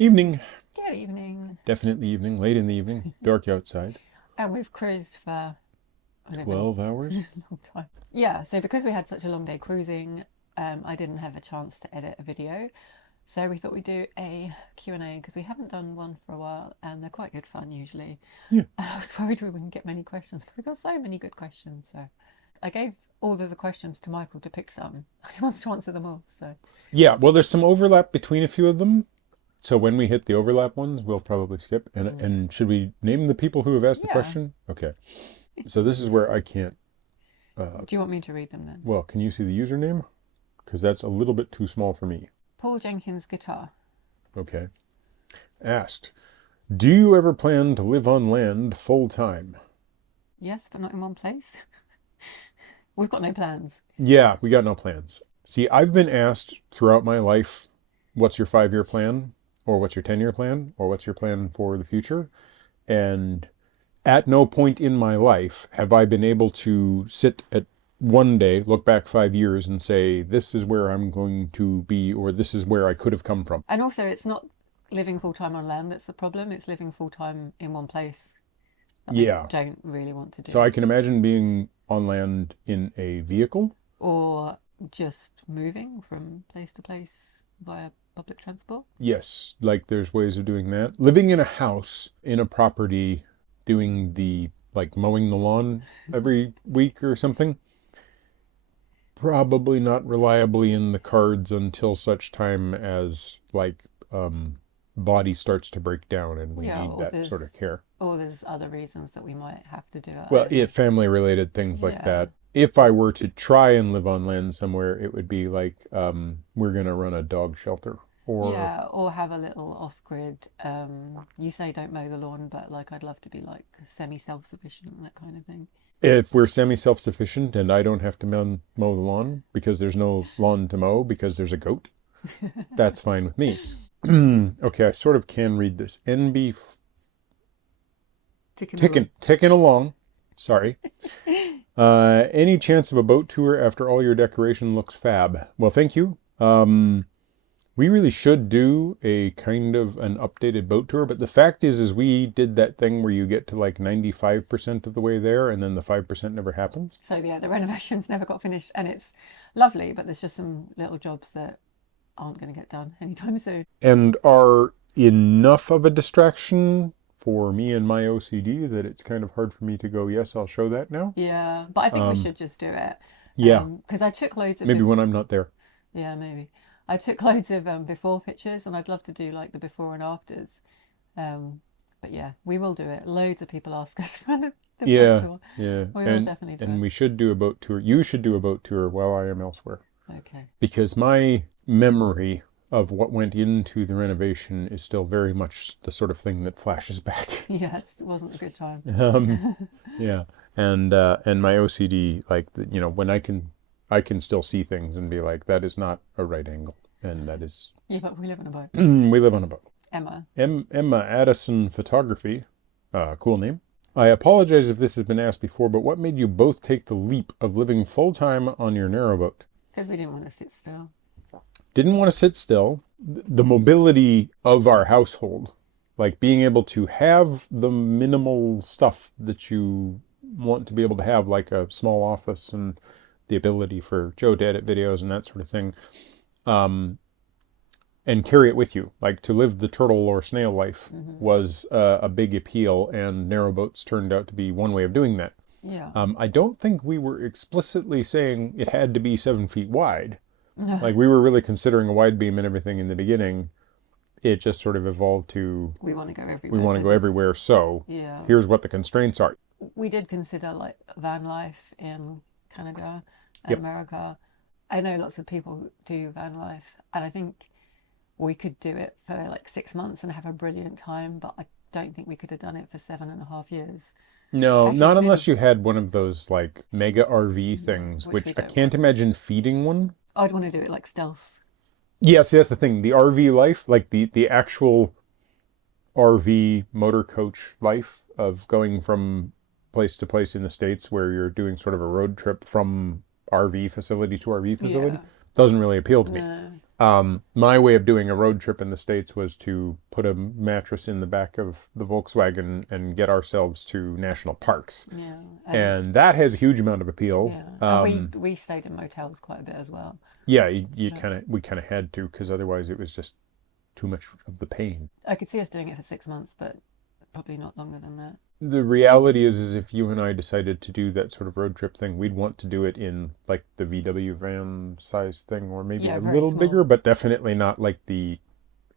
Evening. Good evening. Definitely evening. Late in the evening. Dark outside. And we've cruised for a 12 hours? long time. Yeah, so because we had such a long day cruising, I didn't have a chance to edit a video. So we thought we'd do a Q&A because we haven't done one for a while and they're quite good fun usually. Yeah. I was worried we wouldn't get many questions, but we got so many good questions. So I gave all of the questions to Michael to pick some. He wants to answer them all. So Yeah, well, there's some overlap between a few of them. So when we hit the overlap ones, we'll probably skip. And should we name the people who have asked the Yeah. question? Okay. So this is where I can't. Do you want me to read them then? Well, can you see the username? Because that's a little bit too small for me. Paul Jenkins Guitar. Okay. Asked, do you ever plan to live on land full time? Yes, but not in one place. We've got no plans. Yeah, we got no plans. See, I've been asked throughout my life, what's your 5-year plan? Or what's your 10-year plan? Or what's your plan for the future? And at no point in my life have I been able to sit at one day, look back 5 years and say, this is where I'm going to be, or this is where I could have come from. And also, it's not living full-time on land that's the problem. It's living full-time in one place that Yeah. I don't really want to do. So I can imagine being on land in a vehicle. Or just moving from place to place via public transport. Yes, like there's ways of doing that. Living in a house, in a property, doing the, like mowing the lawn every week or something. Probably not reliably in the cards until such time as like body starts to break down and we need that sort of care. Or there's other reasons that we might have to do it. Well, yeah, family related things like that. If I were to try and live on land somewhere, it would be like we're going to run a dog shelter. Or have a little off-grid, you say don't mow the lawn, but like I'd love to be like semi-self-sufficient, that kind of thing. If we're semi-self-sufficient and I don't have to mow the lawn because there's no lawn to mow because there's a goat, that's fine with me. Okay, I sort of can read this. NB ticking along. Sorry. Any chance of a boat tour after all your decoration looks fab? Well, thank you. We really should do a kind of an updated boat tour, but the fact is we did that thing where you get to like 95% of the way there and then the 5% never happens. So yeah, the renovations never got finished and it's lovely, but there's just some little jobs that aren't going to get done anytime soon. And are enough of a distraction for me and my OCD that it's kind of hard for me to go, yes, I'll show that now. Yeah, but I think we should just do it. Yeah. Because I took loads of... Maybe when I'm not there. Yeah, maybe. I took loads of before pictures and I'd love to do like the before and afters. But yeah, we will do it. Loads of people ask us for the boat tour. Yeah. We will definitely do it. And we should do a boat tour. You should do a boat tour while I am elsewhere. Okay. Because my memory of what went into the renovation is still very much the sort of thing that flashes back. Yeah, it wasn't a good time. Yeah. And my OCD, like, you know, when I can still see things and be like, that is not a right angle. And that is... Yeah, but we live on a boat. We live on a boat. Emma. Emma Addison Photography. Cool name. I apologize if this has been asked before, but what made you both take the leap of living full-time on your narrowboat? Because we didn't want to sit still. Didn't want to sit still. The mobility of our household, like being able to have the minimal stuff that you want to be able to have, like a small office and the ability for Joe to edit videos and that sort of thing, and carry it with you, like to live the turtle or snail life was a big appeal, and narrowboats turned out to be one way of doing that. Yeah. I don't think we were explicitly saying it had to be 7 feet wide. No. Like we were really considering a wide beam and everything in the beginning. It just sort of evolved to we want to go everywhere. We want to go everywhere, so yeah. Here's what the constraints are. We did consider like van life in Canada and America. I know lots of people do van life, and I think we could do it for like 6 months and have a brilliant time, but I don't think we could have done it for 7.5 years. No, actually, not unless you had one of those like mega RV things, which I can't imagine feeding one. I'd want to do it like stealth. Yeah, see, that's the thing. The RV life, like the actual RV motor coach life of going from place to place in the States where you're doing sort of a road trip from RV facility to RV facility, doesn't really appeal to me. My way of doing a road trip in the States was to put a mattress in the back of the Volkswagen and get ourselves to national parks. Yeah, And that has a huge amount of appeal. yeah, and we stayed in motels quite a bit as well. Yeah, you But we kind of had to, because otherwise it was just too much of the pain. I could see us doing it for 6 months, but probably not longer than that. The reality is if you and I decided to do that sort of road trip thing, we'd want to do it in like the VW van size thing, or maybe Yeah, a very little bigger, small. but definitely not like the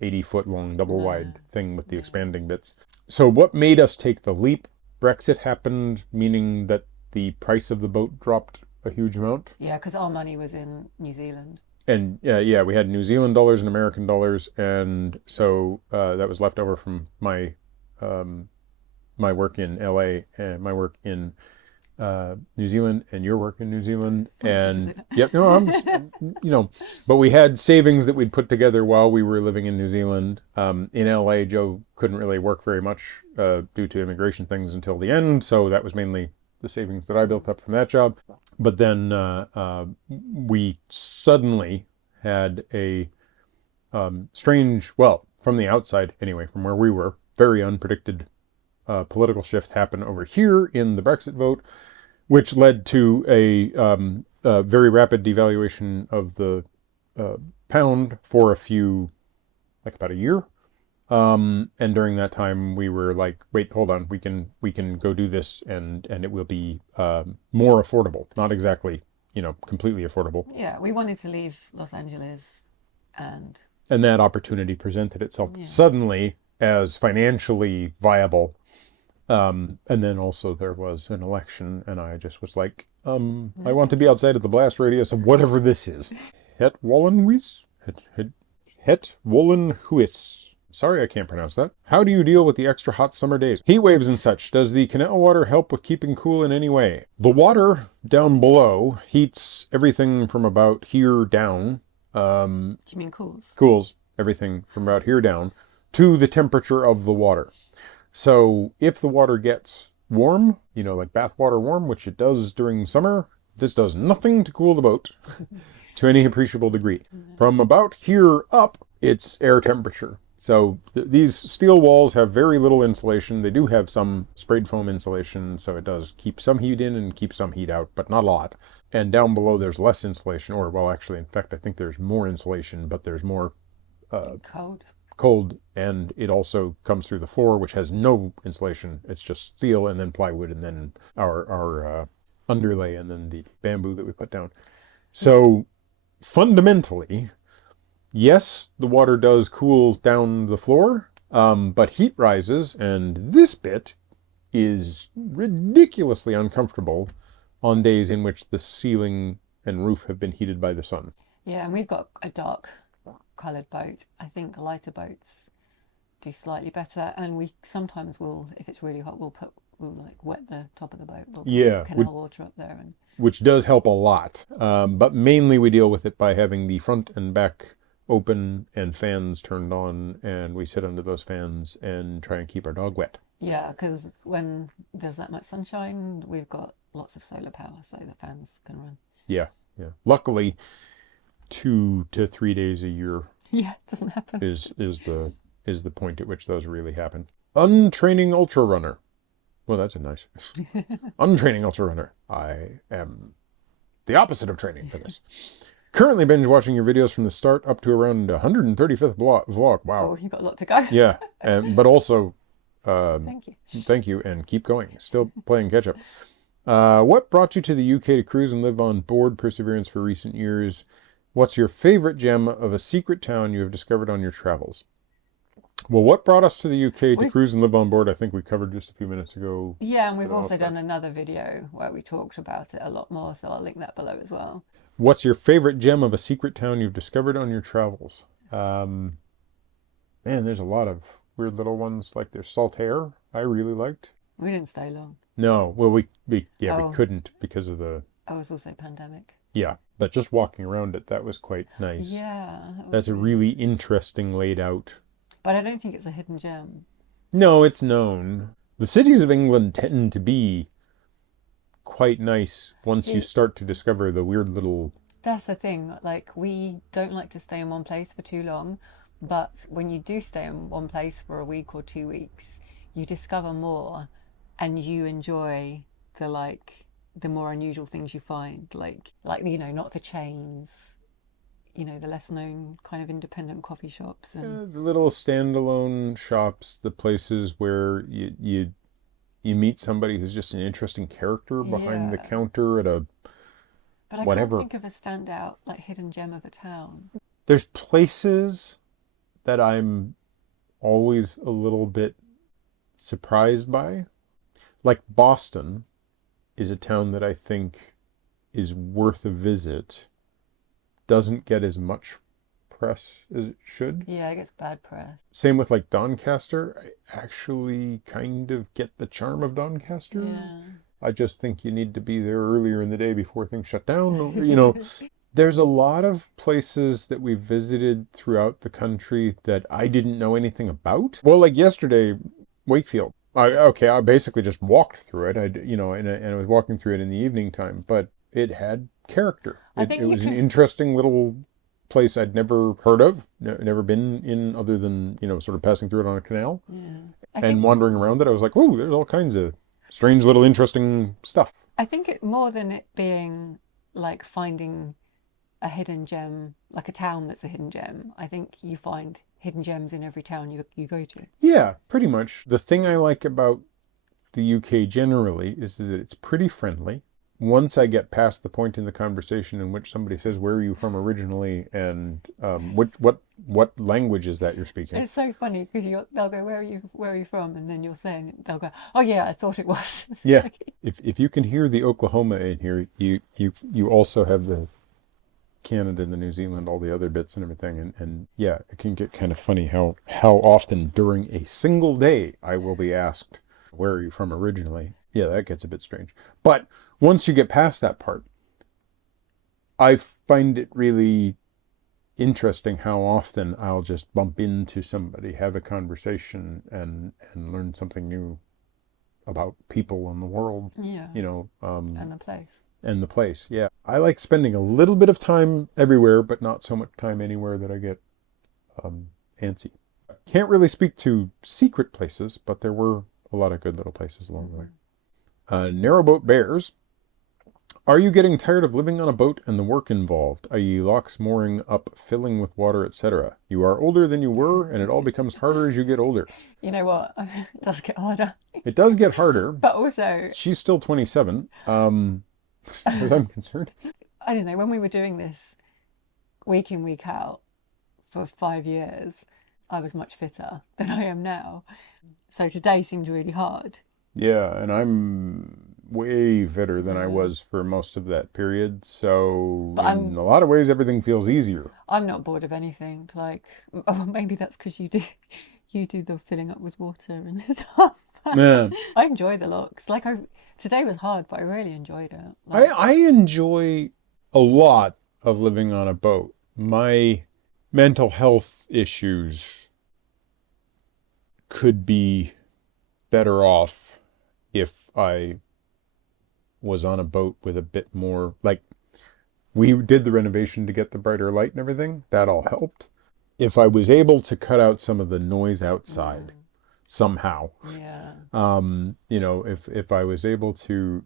80-foot long double No, wide thing with the no. expanding bits. So what made us take the leap? Brexit happened, meaning that the price of the boat dropped a huge amount. Yeah, because our money was in New Zealand. And yeah, we had New Zealand dollars and American dollars, and so that was left over from um, my work in LA and my work in New Zealand and your work in New Zealand. Did you And say that? yep, no, but we had savings that we'd put together while we were living in New Zealand. In LA, Joe couldn't really work very much due to immigration things until the end, so that was mainly the savings that I built up from that job. But then we suddenly had a strange, well, from the outside anyway, from where we were, very unpredicted political shift happen over here in the Brexit vote, which led to a very rapid devaluation of the pound for like about a year. And during that time, we were like, wait, hold on, we can go do this, and it will be more affordable. Not exactly, completely affordable. Yeah, we wanted to leave Los Angeles, and And that opportunity presented itself yeah, suddenly as financially viable. And then also there was an election, and I just was like, I want to be outside of the blast radius of whatever this is. Het wollen huis? Het wollen huis. Sorry, I can't pronounce that. How do you deal with the extra hot summer days? Heat waves and such. Does the canal water help with keeping cool in any way? The water down below heats everything from about here down. do you mean cools? Cools everything from about here down to the temperature of the water. So if the water gets warm, like bath water warm, which it does during summer, this does nothing to cool the boat to any appreciable degree. From about here up, it's air temperature. So these steel walls have very little insulation. They do have some sprayed foam insulation, so it does keep some heat in and keep some heat out, but not a lot. And down below there's less insulation, or well, actually, in fact, I think there's more insulation, but there's more Cold. cold, and it also comes through the floor, which has no insulation. It's just steel and then plywood and then our underlay and then the bamboo that we put down. So fundamentally, yes, the water does cool down the floor, but heat rises, and this bit is ridiculously uncomfortable on days in which the ceiling and roof have been heated by the sun. Yeah, and we've got a dark coloured boat. I think lighter boats do slightly better, and we sometimes will, if it's really hot, we'll like wet the top of the boat. We'll Yeah, put canal water up there, and which does help a lot. But mainly we deal with it by having the front and back open and fans turned on, and we sit under those fans and try and keep our dog wet. yeah, because when there's that much sunshine, we've got lots of solar power, so the fans can run. Yeah, yeah. Luckily, 2 to 3 days a year Yeah, it doesn't happen. is the point at which those really happen. Untraining ultra runner. Well, that's a nice. Untraining ultra runner. I am the opposite of training for this. Currently binge watching your videos from the start up to around 135th vlog. Wow. Oh, you've got a lot to go. Yeah, but also Thank you. thank you and keep going. Still playing catch up. What brought you to the UK to cruise and live on board Perseverance for recent years? What's your favorite gem of a secret town you have discovered on your travels? Well, what brought us to the UK to cruise and live on board, I think we covered just a few minutes ago. Yeah, and we've also done another video where we talked about it a lot more, so I'll link that below as well. What's your favorite gem of a secret town you've discovered on your travels? Man, there's a lot of weird little ones. Like there's Saltaire, I really liked. We didn't stay long. No, well, we Oh. couldn't because of the, Oh, it was also pandemic. yeah, but just walking around it, that was quite nice. Yeah. That was That's a really interesting laid out. But I don't think it's a hidden gem. No, it's known. The cities of England tend to be quite nice once you See- start to discover the weird little That's the thing. Like, we don't like to stay in one place for too long, but when you do stay in one place for a week or 2 weeks, you discover more and you enjoy the the more unusual things you find. Like not the chains, the less known kind of independent coffee shops and The little standalone shops, the places where you meet somebody who's just an interesting character behind the yeah. counter at a But I can't whatever. think of a standout like hidden gem of a town. There's places that I'm always a little bit surprised by. Like Boston is a town that I think is worth a visit. Doesn't get as much press as it should. Yeah, it gets bad press. Same with like Doncaster. I actually kind of get the charm of Doncaster. Yeah. I just think you need to be there earlier in the day before things shut down. Or, there's a lot of places that we've visited throughout the country that I didn't know anything about. Well, like yesterday, Wakefield. I basically just walked through it. And I was walking through it in the evening time, but it had character. I It think you was an can. interesting little place I'd never heard of, never been in other than, sort of passing through it on a canal Yeah. I and think wandering around it. I was like, oh, there's all kinds of strange little interesting stuff. I think it more than it being like finding a hidden gem, like a town that's a hidden gem. I think you find hidden gems in every town you go to. Yeah, pretty much. The thing I like about the UK generally is that it's pretty friendly. Once I get past the point in the conversation in which somebody says, "Where are you from originally?" and what language is that you're speaking? It's so funny because they'll go, where are you from? And then you're saying it, they'll go, oh yeah, I thought it was. Yeah, if you can hear the Oklahoma in here, you also have the Canada and the New Zealand, all the other bits and everything, and yeah, it can get kind of funny how often during a single day I will be asked, "Where are you from originally?" Yeah, that gets a bit strange. But once you get past that part, I find it really interesting how often I'll just bump into somebody, have a conversation, and learn something new about people and the world, Yeah, you know, and the place. and the place. Yeah, I like spending a little bit of time everywhere, but not so much time anywhere that I get antsy. Can't really speak to secret places, but there were a lot of good little places along the way. Narrowboat Bears. Are you getting tired of living on a boat and the work involved, i.e. locks, mooring up, filling with water, etc.? You are older than you were, and it all becomes harder as you get older. You know what? It does get harder. It does get harder. But also, She's still 27, as far as I'm concerned. I don't know, when we were doing this week in, week out for 5 years, I was much fitter than I am now. So today seemed really hard. Yeah, and I'm way fitter than I was for most of that period. So But in a lot of ways, everything feels easier. I'm not bored of anything. Like, oh, maybe that's because you do the filling up with water and stuff. Yeah. I enjoy the looks. Today was hard, but I really enjoyed it. Like, I enjoy a lot of living on a boat. My mental health issues could be better off if I was on a boat with a bit more, like, we did the renovation to get the brighter light and everything. That all helped. If I was able to cut out some of the noise outside somehow, yeah, if I was able to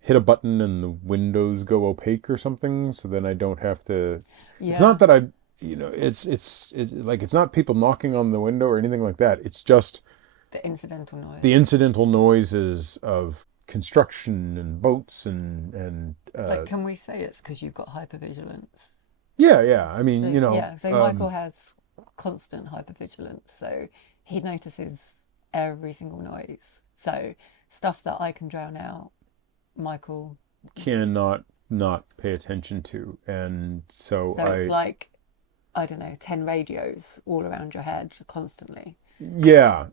hit a button and the windows go opaque or something, so then I don't have to. yeah. It's not that it's like it's not people knocking on the window or anything like that. It's just The incidental noise. the incidental noises of construction and boats and Like, can we say it's because you've got hypervigilance? yeah. I mean, Yeah, so Michael has constant hypervigilance, so he notices every single noise. So stuff that I can drown out, Michael. cannot not pay attention to, and so So it's like, I don't know, 10 radios all around your head constantly. yeah.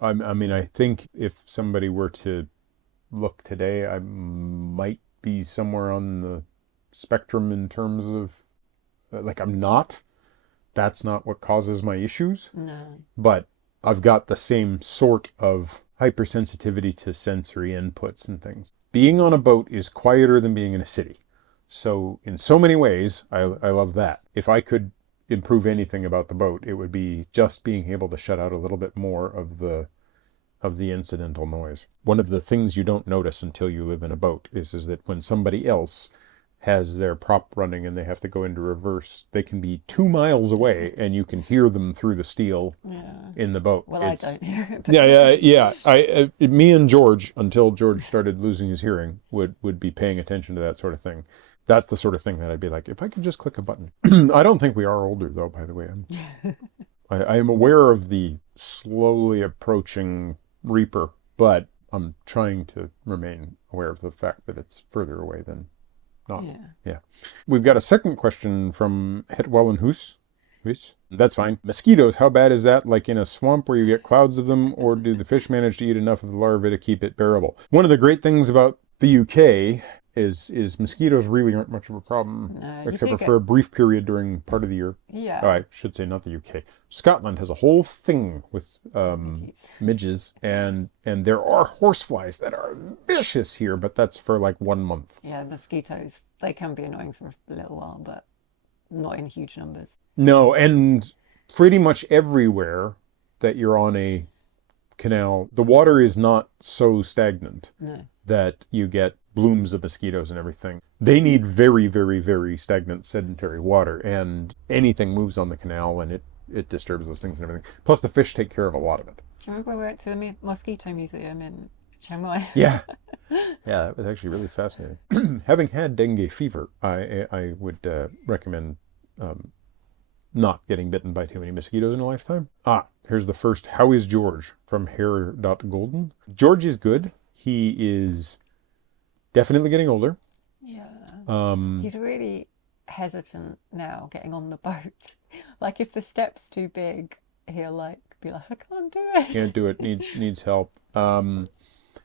I mean, I think if somebody were to look today, I might be somewhere on the spectrum in terms of, like, I'm not. That's not what causes my issues. No. But I've got the same sort of hypersensitivity to sensory inputs and things. Being on a boat is quieter than being in a city. So in so many ways, I love that. If I could improve anything about the boat, it would be just being able to shut out a little bit more of the incidental noise. One of the things you don't notice until you live in a boat is that when somebody else has their prop running and they have to go into reverse, they can be 2 miles away and you can hear them through the steel Yeah. in the boat. Well, I don't hear it. But Yeah. Me and George, until George started losing his hearing, would be paying attention to that sort of thing. That's the sort of thing that I'd be like, if I could just click a button. I don't think we are older, though, by the way. I am aware of the slowly approaching Reaper, but I'm trying to remain aware of the fact that it's further away than not. Yeah. We've got a second question from Hetwell and Hoos. That's fine. Mosquitoes, how bad is that? Like in a swamp where you get clouds of them, or do the fish manage to eat enough of the larvae to keep it bearable? One of the great things about the UK is mosquitoes really aren't much of a problem, except for a brief period during part of the year. Yeah. Oh, I should say not the UK. Scotland has a whole thing with midges, and there are horseflies that are vicious here, but that's for like 1 month. Yeah, mosquitoes, they can be annoying for a little while, but not in huge numbers. No, and pretty much everywhere that you're on a canal, the water is not so stagnant that you get blooms of mosquitoes and everything. They need very, very, very stagnant sedentary water, and anything moves on the canal and it disturbs those things and everything. Plus the fish take care of a lot of it. Do you remember when we went to the Mosquito Museum in Chiang Mai? Yeah. Yeah, that was actually really fascinating. Having had dengue fever, I would recommend not getting bitten by too many mosquitoes in a lifetime. Here's the first. How is George? From hair.golden. George is good. He is definitely getting older. Yeah. He's really hesitant now getting on the boat. Like if the step's too big, he'll like be like, I can't do it. Can't do it. Needs help.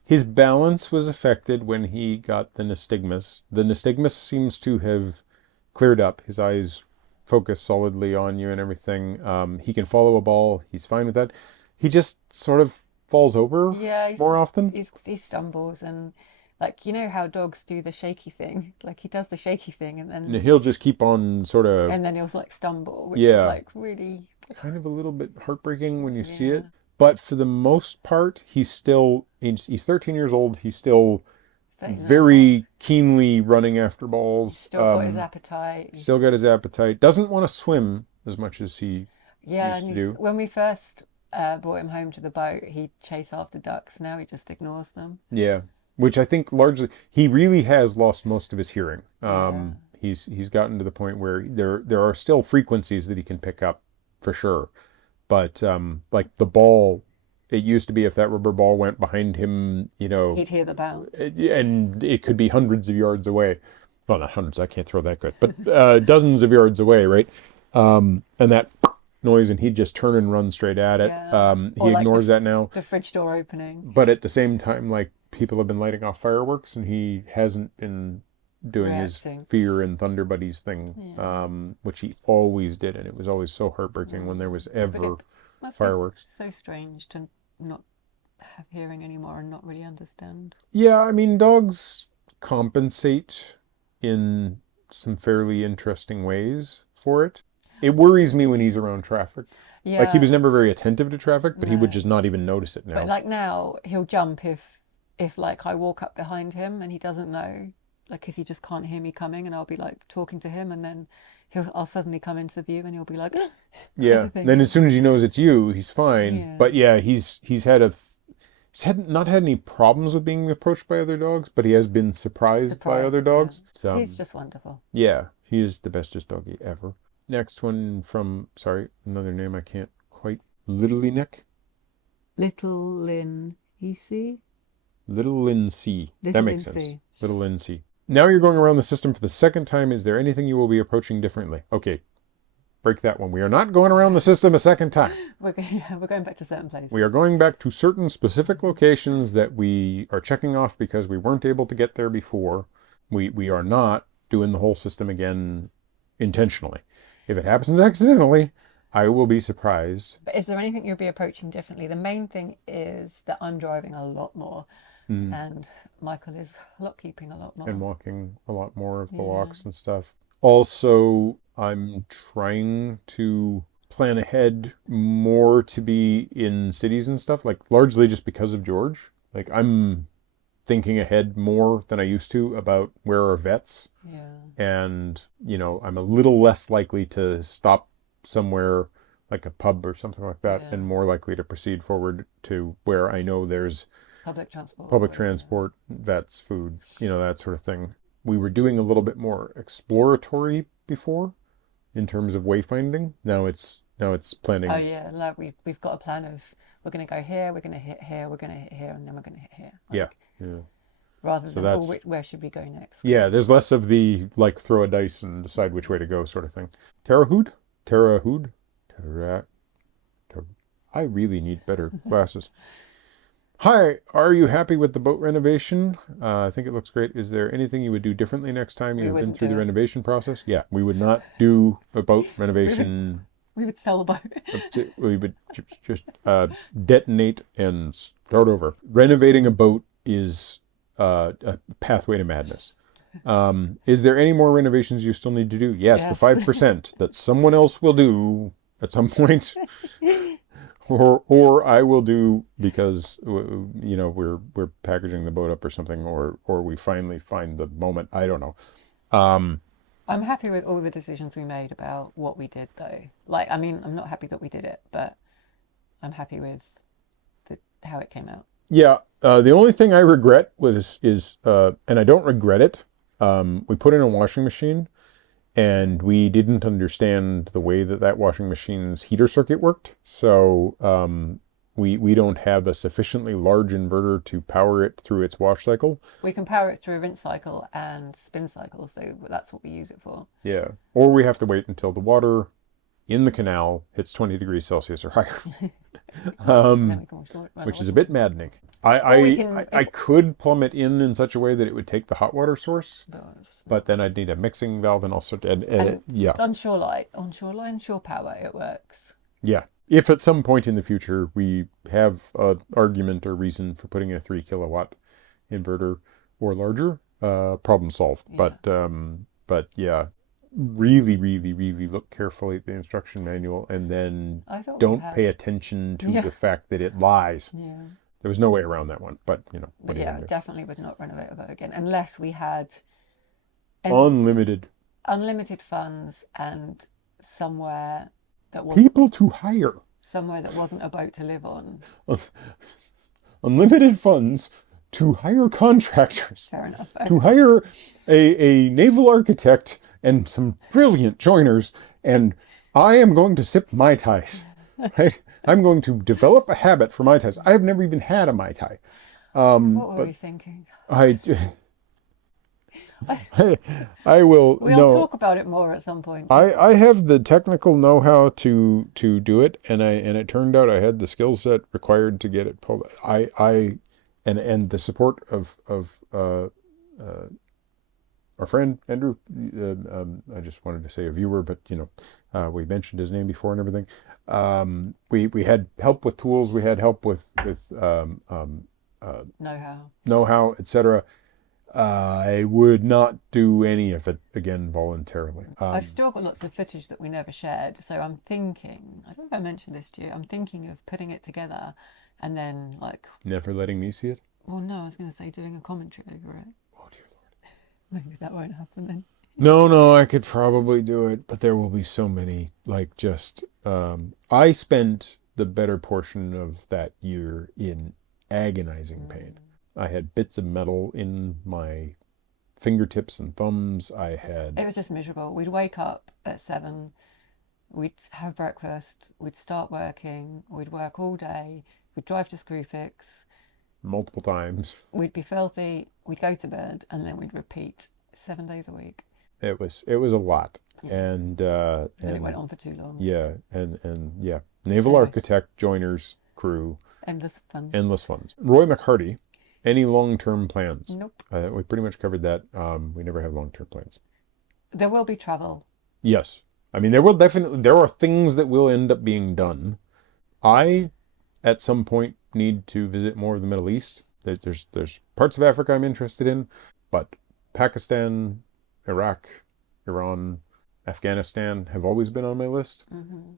His balance was affected when he got the nystagmus. The nystagmus seems to have cleared up. His eyes focus solidly on you and everything. He can follow a ball. He's fine with that. He just sort of falls over more often. He stumbles, and like, you know how dogs do the shaky thing? Like he does the shaky thing and then he'll just keep on sort of... And then he'll like stumble, which is like really... kind of a little bit heartbreaking when you see it. But for the most part, he's 13 years old. He's still very keenly running after balls. Still got his appetite. Still got his appetite. Doesn't want to swim as much as he used to do. When we first brought him home to the boat, he'd chase after ducks. Now he just ignores them. Yeah, which I think largely, he really has lost most of his hearing. He's gotten to the point where there are still frequencies that he can pick up for sure. But like the ball, it used to be if that rubber ball went behind him, you know, he'd hear the bounce. And it could be hundreds of yards away. Well, not hundreds, I can't throw that good, but dozens of yards away, right? And that noise, and he'd just turn and run straight at it. He ignores that now. The fridge door opening. But at the same time, like, people have been lighting off fireworks, and he hasn't been doing his fear and Thunder Buddies thing, which he always did, and it was always so heartbreaking when there was ever fireworks. So strange to not have hearing anymore and not really understand. Yeah, I mean, dogs compensate in some fairly interesting ways for it. It worries me when he's around traffic. Yeah. Like, he was never very attentive to traffic, but he would just not even notice it now. But like now, he'll jump if like I walk up behind him and he doesn't know, like, because he just can't hear me coming, and I'll be like talking to him, and then I'll suddenly come into view and he'll be like, yeah. Then as soon as he knows it's you, he's fine. Yeah. But yeah, he's not had any problems with being approached by other dogs, but he has been surprised by other dogs. Yeah. So, he's just wonderful. Yeah, he is the bestest doggy ever. Next one from, sorry, another name I can't quite. Little Nick? Little Lynn C. Little Lynn C. That makes sense. Little Lynn C. Now you're going around the system for the second time. Is there anything you will be approaching differently? Okay, break that one. We are not going around the system a second time. We're going back to certain places. We are going back to certain specific locations that we are checking off because we weren't able to get there before. We are not doing the whole system again intentionally. If it happens accidentally, I will be surprised. But is there anything you'll be approaching differently? The main thing is that I'm driving a lot more, Mm. and Michael is lock keeping a lot And more. walking a lot more of the Yeah. walks and stuff. Also, I'm trying to plan ahead more to be in cities and stuff, like largely just because of George. Like I'm thinking ahead more than I used to about where are vets. Yeah. And, I'm a little less likely to stop somewhere like a pub or something like that, Yeah. and more likely to proceed forward to where I know there's Public transport. public Yeah. transport, vets, food, that sort of thing. We were doing a little bit more exploratory before in terms of wayfinding. Now it's Oh planning. yeah, like we've got a plan of we're going to go here, we're going to hit here, we're going to hit here, and then we're going to hit here. Yeah. Like Yeah. rather So than oh, that's where should we go next? yeah, Kind of. there's less of the like throw a dice and decide which way to go sort of thing. Terrahood? Terrahood? Terra, ter, I really need better glasses. Hi, are you happy with the boat renovation? I think it looks great. Is there anything you would do differently next time you We have been wouldn't do through the it. renovation process? Yeah, we would not do a boat We would renovation. we would sell a boat. We would just detonate and start over. Renovating a boat is a pathway to madness. Is there any more renovations you still need to do? Yes, the Yes. 5% that someone else will do at some point, or I will do because we're packaging the boat up or something, or we finally find the moment. I don't know. Um, I'm happy with all the decisions we made about what we did, though. Like, I mean, I'm not happy that we did it, but I'm happy with how it came out. yeah, the only thing I regret and I don't regret it. We put in a washing machine, and we didn't understand the way that washing machine's heater circuit worked. So we don't have a sufficiently large inverter to power it through its wash cycle. We can power it through a rinse cycle and spin cycle, so that's what we use it for. Yeah. Or we have to wait until the water in the canal hits 20 degrees Celsius or higher, And then we can run the which is a washing bit machine. maddening. Or we I could plumb it in such a way that it would take the hot water source, but then I'd need a mixing valve and also and yeah. on shoreline, shore power, it works. Yeah. If at some point in the future we have an argument or reason for putting a 3 kilowatt inverter or larger, problem solved. Yeah. But yeah, really, really, really look carefully at the instruction manual, and then I thought we don't had. pay attention to Yeah. the fact that it lies. Yeah. There was no way around that one, but what But are you yeah, gonna do? definitely would not renovate a boat again unless we had Unlimited unlimited funds and somewhere that wasn't people to hire. a boat to live on. Unlimited funds to hire contractors. Fair enough. To hire a naval architect and some brilliant joiners, and I am going to sip Mai Tais. Right? I'm going to develop a habit for Mai Tais. I have never even had a Mai Tai. What were But we thinking? I will, We'll no. talk about it more at some point. I have the technical know-how to do it, and it turned out I had the skill set required to get it pulled. And the support of our friend Andrew. I just wanted to say a viewer, but we mentioned his name before and everything. We had help with tools. We had help with know-how, etc. I would not do any of it again voluntarily. I've still got lots of footage that we never shared, so I'm thinking, I don't know if I mentioned this to you, I'm thinking of putting it together and then Never letting me see it. well, no, I was going to say doing a commentary over it. Oh dear Lord. Maybe that won't happen then. No, I could probably do it, but there will be so many, I spent the better portion of that year in agonizing pain. I had bits of metal in my fingertips and thumbs. It was just miserable. We'd wake up at 7, we'd have breakfast, we'd start working, we'd work all day, we'd drive to Screwfix, multiple times. we'd be filthy, we'd go to bed, and then we'd repeat 7 days a week. It was a lot. Yeah. And it went on for too long. Yeah, and yeah. Naval Anyway. architect, joiners, crew, Endless fun. endless funds. Roy McHardy, any long-term plans? Nope. We pretty much covered that. We never have long-term plans. There will be travel. Yes. I mean, there are things that will end up being done. I, at some point, need to visit more of the Middle East. There's parts of Africa I'm interested in, but Pakistan, Iraq, Iran, Afghanistan have always been on my list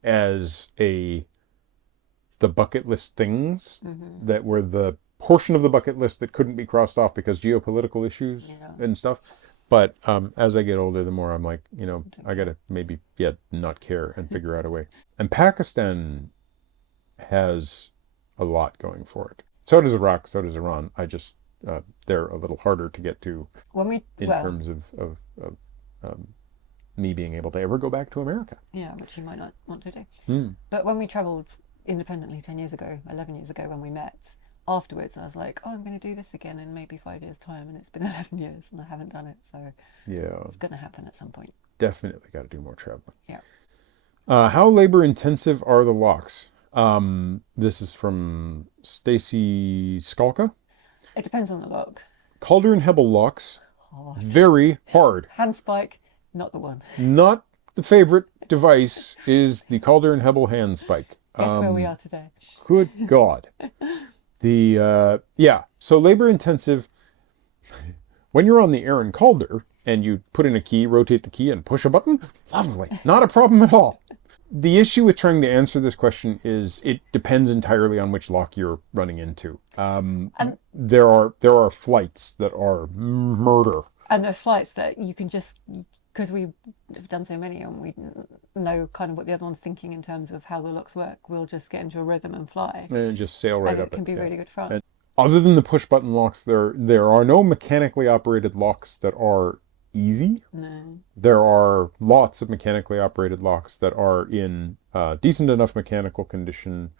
as the bucket list things that were the portion of the bucket list that couldn't be crossed off because geopolitical issues and stuff. But as I get older, the more I'm like, I gotta maybe not care and figure out a way. And Pakistan has a lot going for it. So does Iraq. So does Iran. They're a little harder to get to in terms of me being able to ever go back to America. Yeah, which you might not want to do. But when we travelled independently 10 years ago, 11 years ago when we met, afterwards I was like, oh, I'm going to do this again in maybe 5 years' time, and it's been 11 years and I haven't done it, so it's going to happen at some point. Definitely got to do more traveling. Yeah. How labor intensive are the locks? This is from Stacy Skalka. It depends on the lock. Calder and Hebel locks, very hard. Handspike, not the one. Not the favorite device is the Calder and Hebel handspike. Guess where we are today. Good God. So labor intensive, when you're on the Aaron Calder and you put in a key, rotate the key and push a button, lovely, not a problem at all. The issue with trying to answer this question is it depends entirely on which lock you're running into. There are flights that are murder. And there are flights that you can just, because we've done so many and we know kind of what the other one's thinking in terms of how the locks work, we'll just get into a rhythm and fly. And just sail right up. It can be really good fun. And other than the push button locks, there are no mechanically operated locks that are easy. No. There are lots of mechanically operated locks that are in decent enough mechanical condition.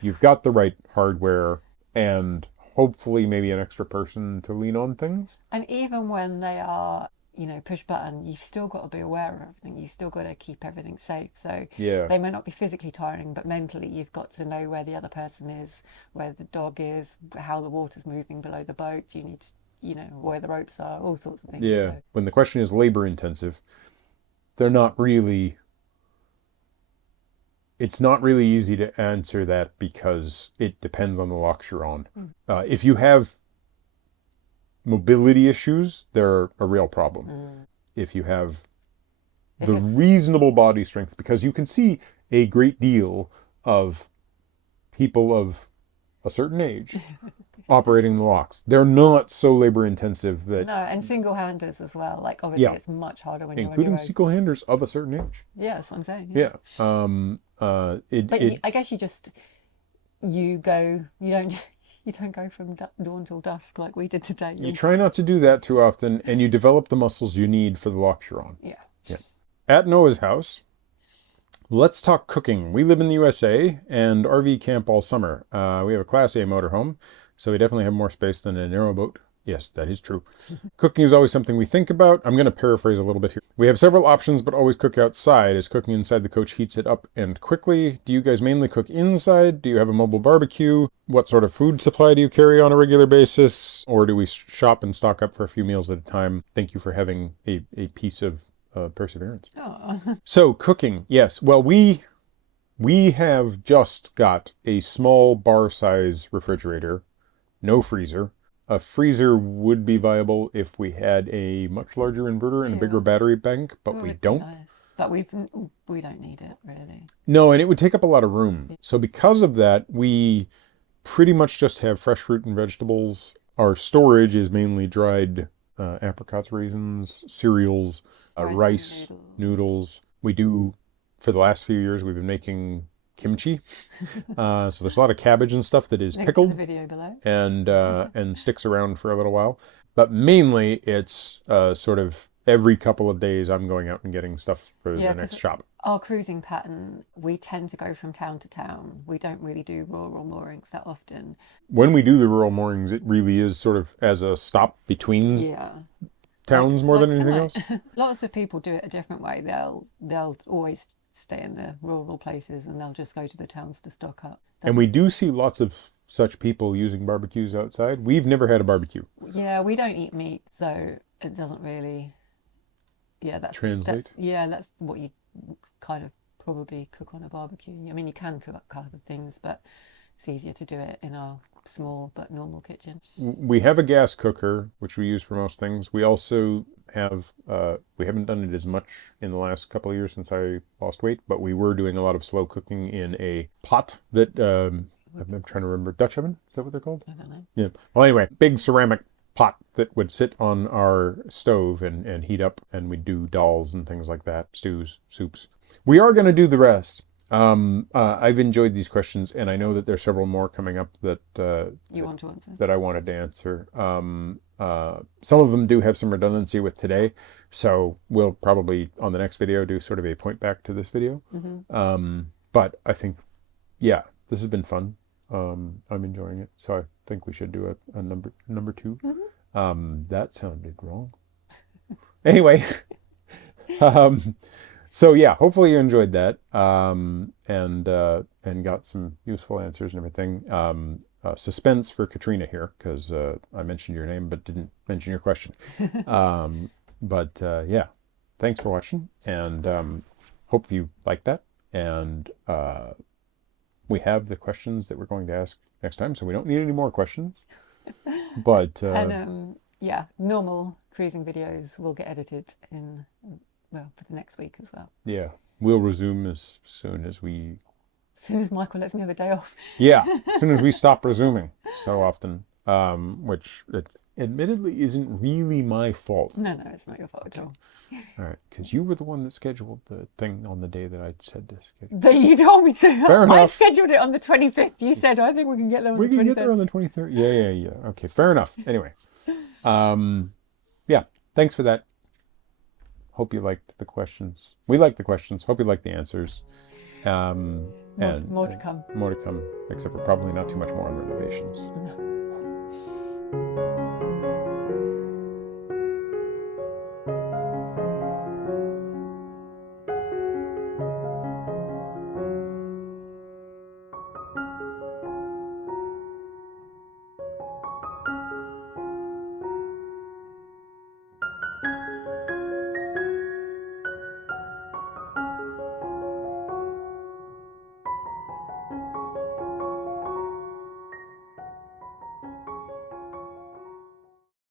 You've got the right hardware and hopefully maybe an extra person to lean on things. And even when they are, push button, you've still got to be aware of everything. You've still got to keep everything safe. So they may not be physically tiring, but mentally you've got to know where the other person is, where the dog is, how the water's moving below the boat. You need to where the ropes are, all sorts of things. Yeah. So. When the question is labor intensive, it's not really easy to answer that because it depends on the locks you're on. If you have mobility issues, they're a real problem. If you have the reasonable body strength, because you can see a great deal of people of a certain age operating the locks. They're not so labor intensive that... No, and single-handers as well. Like, obviously, it's much harder when you're including single-handers of a certain age. Yeah, that's what I'm saying. Yeah. I guess you don't go from dawn till dusk like we did today. You try not to do that too often, and you develop the muscles you need for the locks you're on. Yeah. At Noah's house, let's talk cooking. We live in the USA and RV camp all summer. We have a Class A motorhome, so we definitely have more space than a narrowboat. Yes, that is true. Cooking is always something we think about. I'm going to paraphrase a little bit here. We have several options, but always cook outside, as cooking inside the coach heats it up and quickly. Do you guys mainly cook inside? Do you have a mobile barbecue? What sort of food supply do you carry on a regular basis? Or do we shop and stock up for a few meals at a time? Thank you for having a piece of perseverance. Oh. So cooking, yes. Well, we have just got a small bar size refrigerator, no freezer. A freezer would be viable if we had a much larger inverter and a bigger battery bank, but we don't. Nice. But we don't need it, really. No, and it would take up a lot of room. So because of that, we pretty much just have fresh fruit and vegetables. Our storage is mainly dried apricots, raisins, cereals, rice, noodles. We do, for the last few years, we've been making kimchi. So there's a lot of cabbage and stuff that is pickled to the video below. and sticks around for a little while. But mainly it's sort of every couple of days I'm going out and getting stuff for the next shop. Our cruising pattern, we tend to go from town to town. We don't really do rural moorings that often. When we do the rural moorings, it really is sort of as a stop between towns more than anything else. Lots of people do it a different way. They'll always stay in the rural places and they'll just go to the towns to stock up. And we do see lots of such people using barbecues outside. We've never had a barbecue. Yeah, we don't eat meat, so it doesn't really... Yeah, that's... Translate? That's what you kind of probably cook on a barbecue. I mean, you can cook up kind of things, but it's easier to do it in our small but normal kitchen. We have a gas cooker, which we use for most things. We also have, we haven't done it as much in the last couple of years since I lost weight, but we were doing a lot of slow cooking in a pot that, I'm trying to remember, Dutch oven? Is that what they're called? I don't know. Yeah. Well, anyway, big ceramic pot that would sit on our stove and heat up, and we'd do dals and things like that, stews, soups. We are going to do the rest. I've enjoyed these questions, and I know that there's several more coming up that You want to answer? that I wanted to answer. Some of them do have some redundancy with today, so we'll probably on the next video do sort of a point back to this video. But I think, yeah, this has been fun. I'm enjoying it, so I think we should do a number two. That sounded wrong. Anyway, so yeah, hopefully you enjoyed that, and got some useful answers and everything. Suspense for Katrina here, because I mentioned your name but didn't mention your question. Yeah, thanks for watching, and hope you liked that. And we have the questions that we're going to ask next time, so we don't need any more questions. But and yeah, normal cruising videos will get edited in, well, for the next week as well. Yeah, we'll resume as soon as Michael lets me have a day off. Yeah, as soon as we stop resuming so often, which it admittedly isn't really my fault. No, it's not your fault at all. All right, because you were the one that scheduled the thing on the day that I said to schedule. But you told me to. Fair enough. I scheduled it on the 25th. You said, I think we can get there on the 23rd. We can get there on the 23rd. Yeah. Okay, fair enough. Anyway, yeah, thanks for that. Hope you liked the questions. We liked the questions. Hope you liked the answers. And more to come. More to come, except for probably not too much more on renovations. No.